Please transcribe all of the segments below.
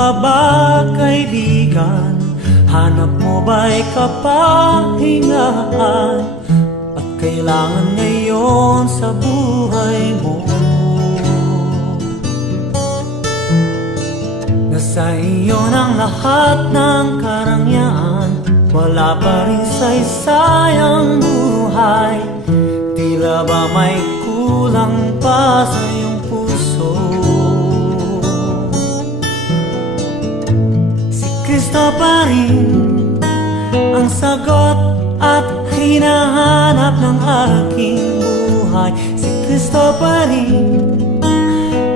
ka ba, kaibigan? Hanap mo ba'y kapahingahan? At kailangan ngayon sa buhay mo? Nasa iyo ng lahat ng karangyaan, wala pa rin saysayang buhay. Tila ba may kulang pa sa iyong puso? Si Kristo pa rin ang sagot at hinahanap ng aking buhay. Si Kristo pa rin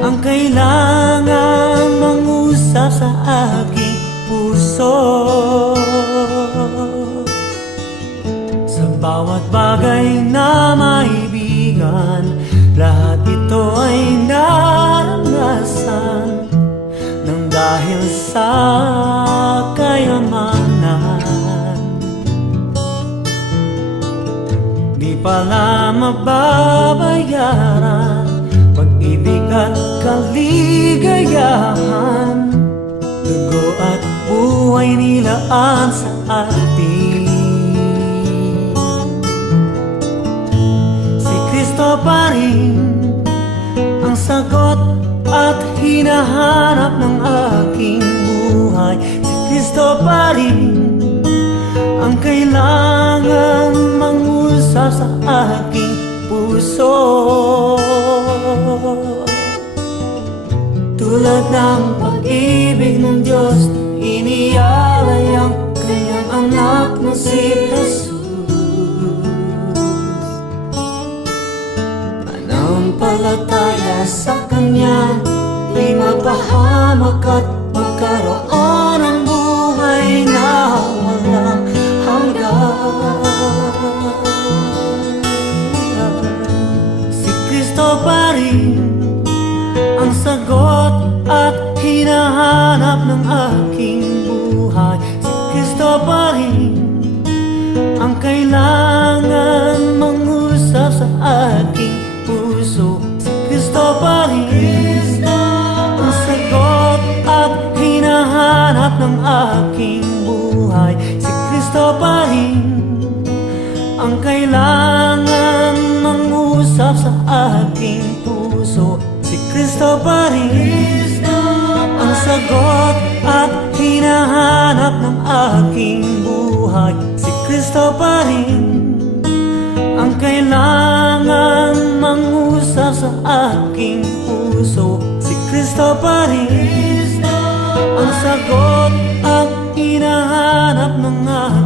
ang kailangan mangusap sa aking puso. Sa bawat bagay na maibigan, lahat ito ay naranasan nang dahil sa kayamanan. Di pala mababayaran pag-ibig at kaligayahan, dugo at buhay nilaan sa atin. Si Kristo pa rin ang sagot at hinahanap ng aking buhay. Si Kristo pa rin ang kailangan mangusap sa aking puso. Tulad ng pag-ibig ng Diyos, inialay ang kanyang anak na si Jesus. Pananampalataya sa Kanya, di mapahamak at magkaroon ng buhay na walang hanggan. Si Kristo pa rin ang sagot at hinahanap ng aking buhay. Si Kristo pa rin ang kailangan mangusap sa aking puso. Si Kristo pa rin ang sagot at hinahanap ng aking buhay. Si Kristo pa rin ang kailangan mangusap sa aking puso. Si Kristo pa rin ang sagot at hinahanap ng aking buhay. Si Kristo pa rin ang kailangan mangusap sa aking puso. Si Kristo pa rin ang sagot at hinahanap ng aking